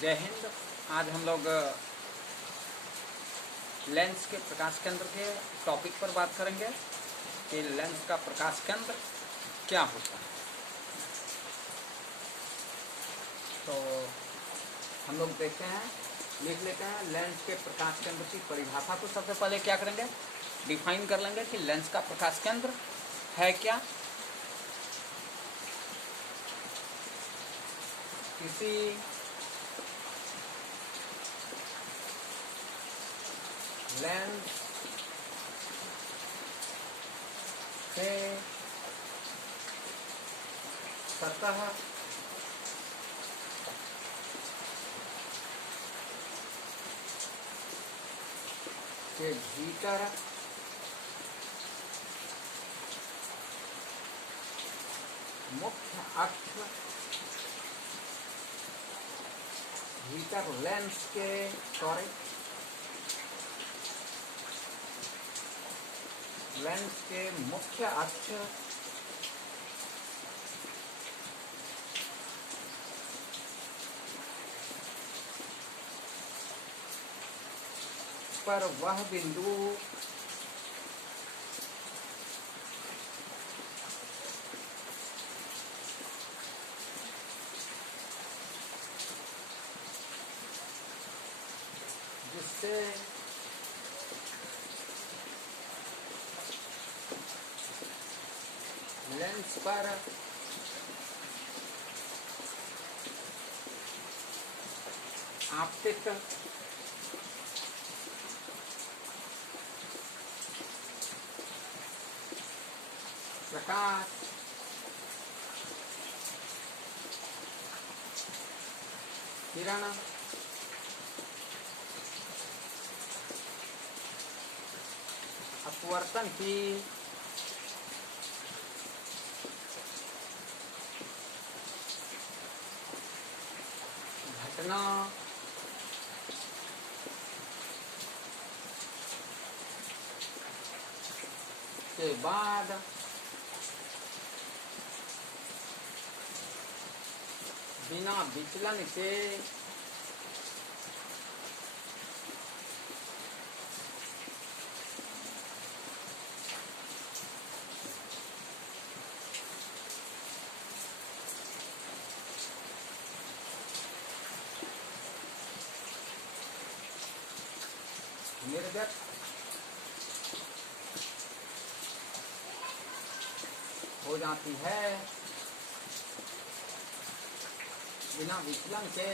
जय हिंद। आज हम लोग लेंस के प्रकाश केंद्र के टॉपिक पर बात करेंगे कि लेंस का प्रकाश केंद्र क्या होता है। तो हम लोग देखते हैं, लिख लेते हैं लेंस के प्रकाश केंद्र की परिभाषा। तो सबसे पहले क्या करेंगे, डिफाइन कर लेंगे कि लेंस का प्रकाश केंद्र है क्या। किसी लेंस से सतह के भीतर मुख्य अक्ष भीतर लेंस के लेंस के मुख्य अक्ष पर वह बिंदु जिससे लेंस पर आपतित प्रकाश किरण अपवर्तन की घटना के बाद बिना विचलन के निर्गत हो जाती है, बिना विचलन के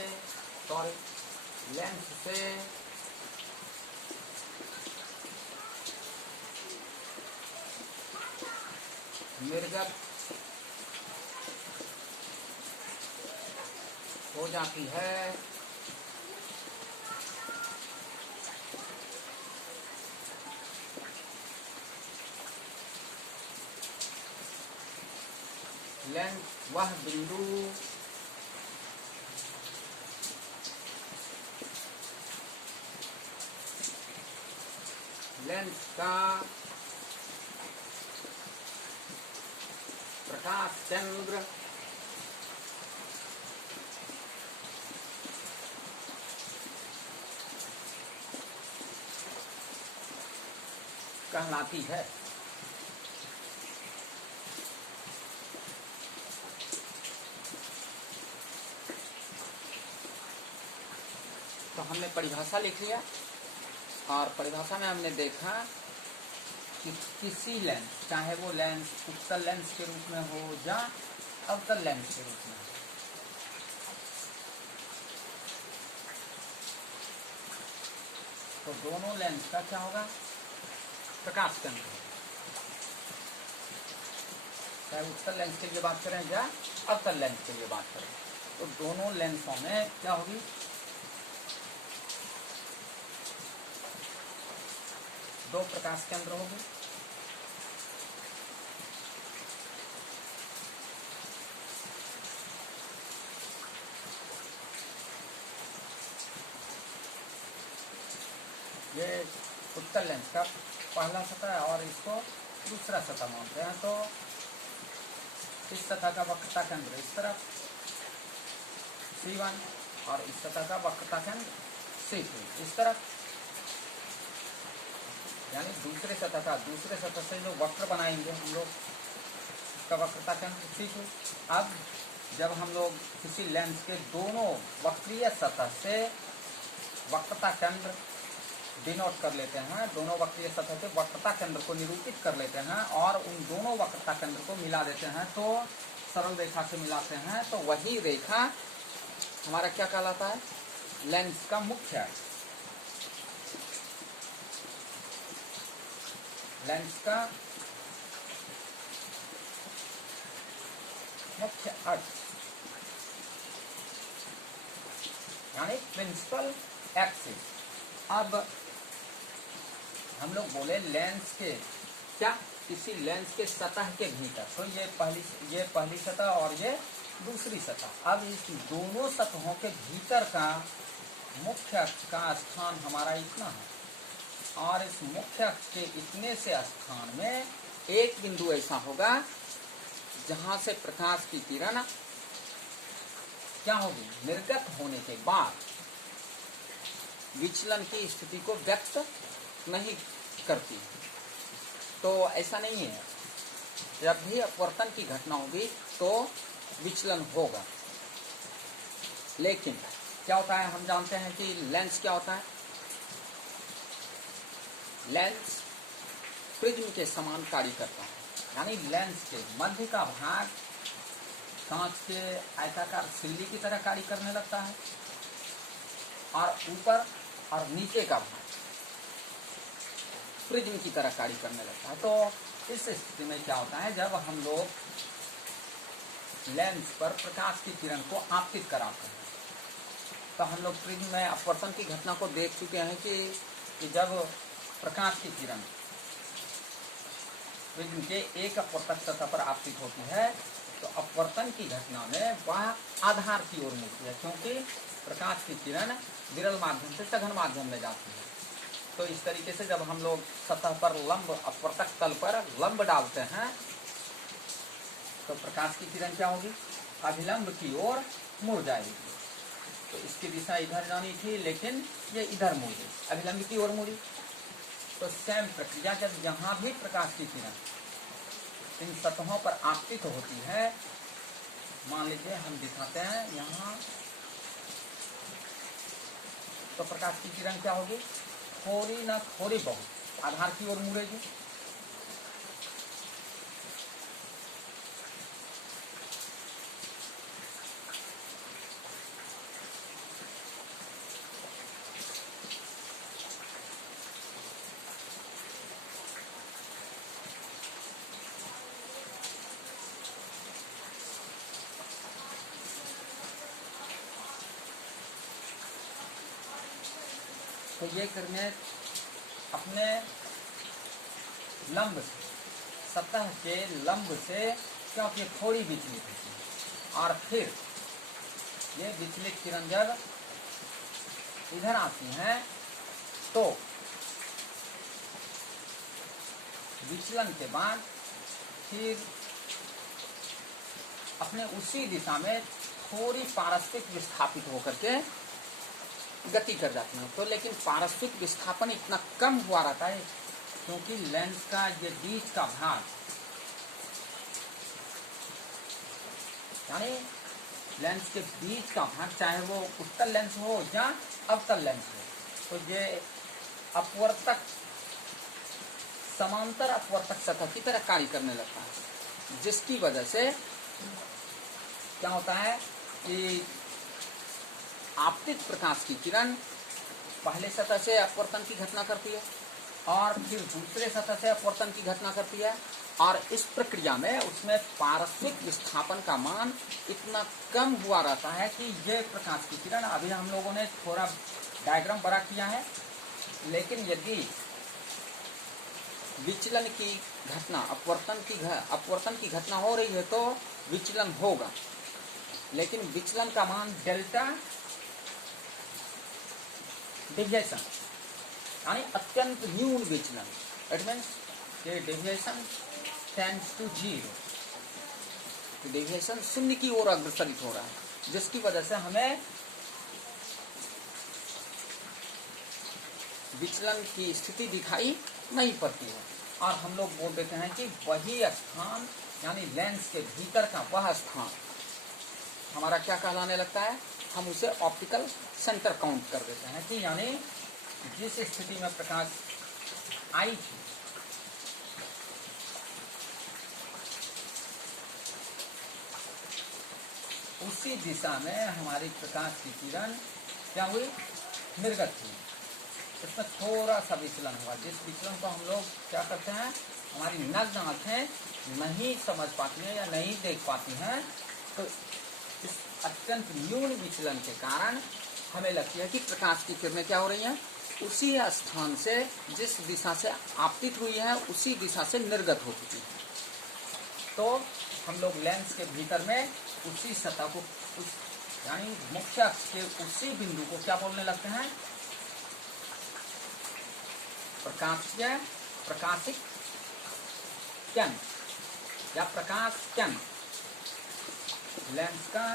लेंस से निर्गत हो जाती है। लेंस वह बिंदु लेंस का प्रकाश केंद्र कहलाती है। तो हमने परिभाषा लिख लिया और परिभाषा में हमने देखा कि किसी लेंस, चाहे वो लेंस उत्तल लेंस के रूप में हो या अवतल लेंस के रूप में हो, तो दोनों लेंस का क्या होगा, प्रकाश केंद्र होगा। चाहे उत्तल लेंस के लिए बात करें या अवतल लेंस के लिए बात करें, तो दोनों लेंसों में क्या होगी, दो प्रकाश केंद्र होंगे। ये उत्तल लेंस का पहला सतह है और इसको दूसरा सतह मानते हैं। तो इस सतह का वक्रता केंद्र इस तरफ C1 और इस सतह का वक्रता केंद्र C2 इस तरफ, यानी दूसरे सतह से जो वक्र बनाएंगे हम लोग का वक्रता केंद्र C2। अब जब हम लोग किसी लेंस के दोनों वक्रीय सतह से वक्रता केंद्र डिनोट कर लेते हैं, दोनों वक्रीय सतह के वक्रता केंद्र को निरूपित कर लेते हैं और उन दोनों वक्रता केंद्र को मिला देते हैं, तो सरल रेखा से मिलाते हैं, तो वही रेखा हमारा क्या कहलाता है, लेंस का मुख्य अक्ष। लेंस का मुख्य अक्ष यानी प्रिंसिपल एक्सिस। अब हम लोग बोले लेंस के क्या, किसी लेंस के सतह के भीतर, तो ये पहली सतह और ये दूसरी सतह। अब इस दोनों सतहों के भीतर का मुख्य अक्ष का स्थान हमारा इतना है, और इस मुख्य अक्ष के इतने से स्थान में एक बिंदु ऐसा होगा जहां से प्रकाश की किरण क्या होगी, निर्गत होने के बाद विचलन की स्थिति को व्यक्त नहीं करती। तो ऐसा नहीं है, जब भी अपवर्तन की घटना होगी तो विचलन होगा। लेकिन क्या होता है, हम जानते हैं कि लेंस क्या होता है, लेंस प्रिज्म के समान कार्य करता है, यानी लेंस के मध्य का भाग कांच के आयताकार सिल्ली की तरह कार्य करने लगता है, और ऊपर और नीचे का भाग प्रिज्म की तरह कार्य करने लगता है। तो इस स्थिति में क्या होता है, जब हम लोग लेंस पर प्रकाश की किरण को आपतित कराते हैं, तो हम लोग प्रिज्म में अपवर्तन की घटना को देख चुके हैं कि जब प्रकाश की किरण प्रिज्म के एक अपवर्तक सतह पर आपतित होती है, तो अपवर्तन की घटना में वह आधार की ओर मुड़ती है, क्योंकि प्रकाश की किरण विरल माध्यम से सघन माध्यम में जाती है। तो इस तरीके से जब हम लोग सतह पर लंब, अपवर्तक तल पर लंब डालते हैं, तो प्रकाश की किरण क्या होगी, अभिलंब की ओर मुड़ जाएगी। तो इसकी दिशा इधर जानी थी, लेकिन ये इधर मुड़ गई, अभिलंब की ओर मुड़ी। तो सेम प्रक्रिया जब यहाँ भी प्रकाश की किरण इन सतहों पर आपतित होती है, मान लीजिए हम दिखाते हैं यहाँ, तो प्रकाश की किरण क्या होगी, थोड़ी ना थोड़ी बहुत आधार की ओर मुड़ेगी। तो ये करने अपने लंब से, सतह के लंब से क्योंकि थोड़ी विचलित होती है, और फिर ये विचलित किरण जब इधर आती हैं, तो विचलन के बाद फिर अपने उसी दिशा में थोड़ी पारस्परिक विस्थापित होकर के गति कर जाती है। तो लेकिन पारस्परिक विस्थापन इतना कम हुआ रहता है, क्योंकि लेंस का ये बीच का भाग, यानी लेंस के बीच का भाग, चाहे वो उत्तल लेंस हो या अवतल लेंस हो, तो ये अपवर्तक, समांतर अपवर्तक सतह की तरह कार्य करने लगता है, जिसकी वजह से क्या होता है कि आपतित प्रकाश की किरण पहले सतह से अपवर्तन की घटना करती है और फिर दूसरे सतह से अपवर्तन की घटना करती है, और इस प्रक्रिया में उसमें पारस्परिक विस्थापन का मान इतना कम हुआ रहता है कि ये प्रकाश की किरण, अभी हम लोगों ने थोड़ा डायग्राम बड़ा किया है, लेकिन यदि विचलन की घटना, अपवर्तन की घटना हो रही है तो विचलन होगा, लेकिन विचलन का मान डेल्टा डेविएशन, यानी अत्यंत न्यून विचलन, इट मीन्स ये डेविएशन टेंड्स टू 0, डेविएशन शून्य की ओर अग्रसरित हो रहा है, जिसकी वजह से हमें विचलन की स्थिति दिखाई नहीं पड़ती है, और हम लोग बोल देते हैं कि वही स्थान यानी लेंस के भीतर का वह स्थान हमारा क्या कहलाने लगता है, हम उसे ऑप्टिकल सेंटर काउंट कर देते हैं कि यानी जिस स्थिति में प्रकाश आई थी उसी दिशा में हमारी प्रकाश की किरण क्या हुई, निर्गत हुई। इसमें थोड़ा सा विचलन हुआ, जिस विचलन को हम लोग क्या करते हैं, हमारी नग्न आंखें नहीं समझ पाती हैं या नहीं देख पाती हैं, तो इस अत्यंत न्यून विचलन के कारण हमें लगती है कि प्रकाश की किरणें क्या हो रही हैं, उसी स्थान से जिस दिशा से आपतित हुई है उसी दिशा से निर्गत हो चुकी है। तो हम लोग लेंस के भीतर में उसी सतह को यानी मुख्य अक्ष के उसी बिंदु को क्या बोलने लगते हैं, प्रकाशिक केंद्र या प्रकाश केंद्र। लेंस का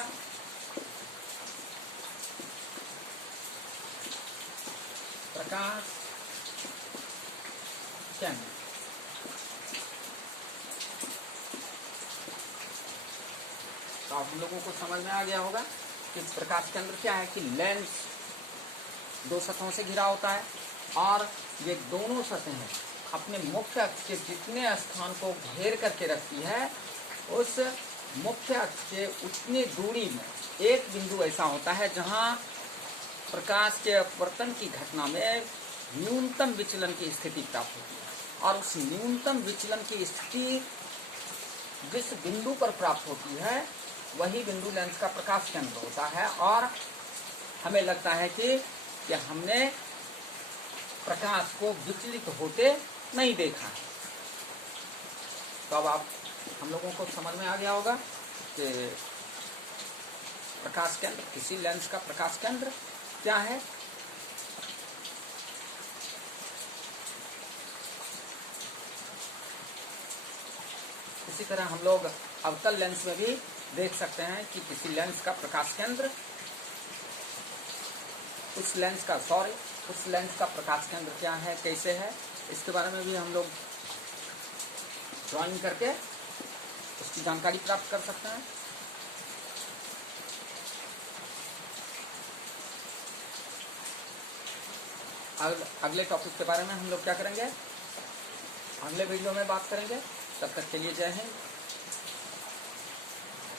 प्रकाश केंद्र। तो आप लोगों को समझ में आ गया होगा कि प्रकाश केंद्र क्या है, कि लेंस दो सतहों से घिरा होता है और ये दोनों सतहें अपने मुख्य अक्ष के जितने स्थान को घेर करके रखती है उस मुख्य अक्ष के उतनी दूरी में एक बिंदु ऐसा होता है जहां प्रकाश के अपवर्तन की घटना में न्यूनतम विचलन की स्थिति प्राप्त होती है, और उस न्यूनतम विचलन की स्थिति जिस बिंदु पर प्राप्त होती है वही बिंदु लेंस का प्रकाश केंद्र होता है। और हमें लगता है कि हमने प्रकाश को विचलित होते नहीं देखा है। तो अब हम लोगों को समझ में आ गया होगा कि प्रकाश केंद्र, किसी लेंस का प्रकाश केंद्र क्या है। इसी तरह हम लोग अवतल लेंस में भी देख सकते हैं कि किसी लेंस का प्रकाश केंद्र उस लेंस का प्रकाश केंद्र क्या है, कैसे है, इसके बारे में भी हम लोग ड्राइंग करके उसकी जानकारी प्राप्त कर सकते हैं। अगले टॉपिक के बारे में हम लोग क्या करेंगे, अगले वीडियो में बात करेंगे। तब तक के लिए जय हिंद।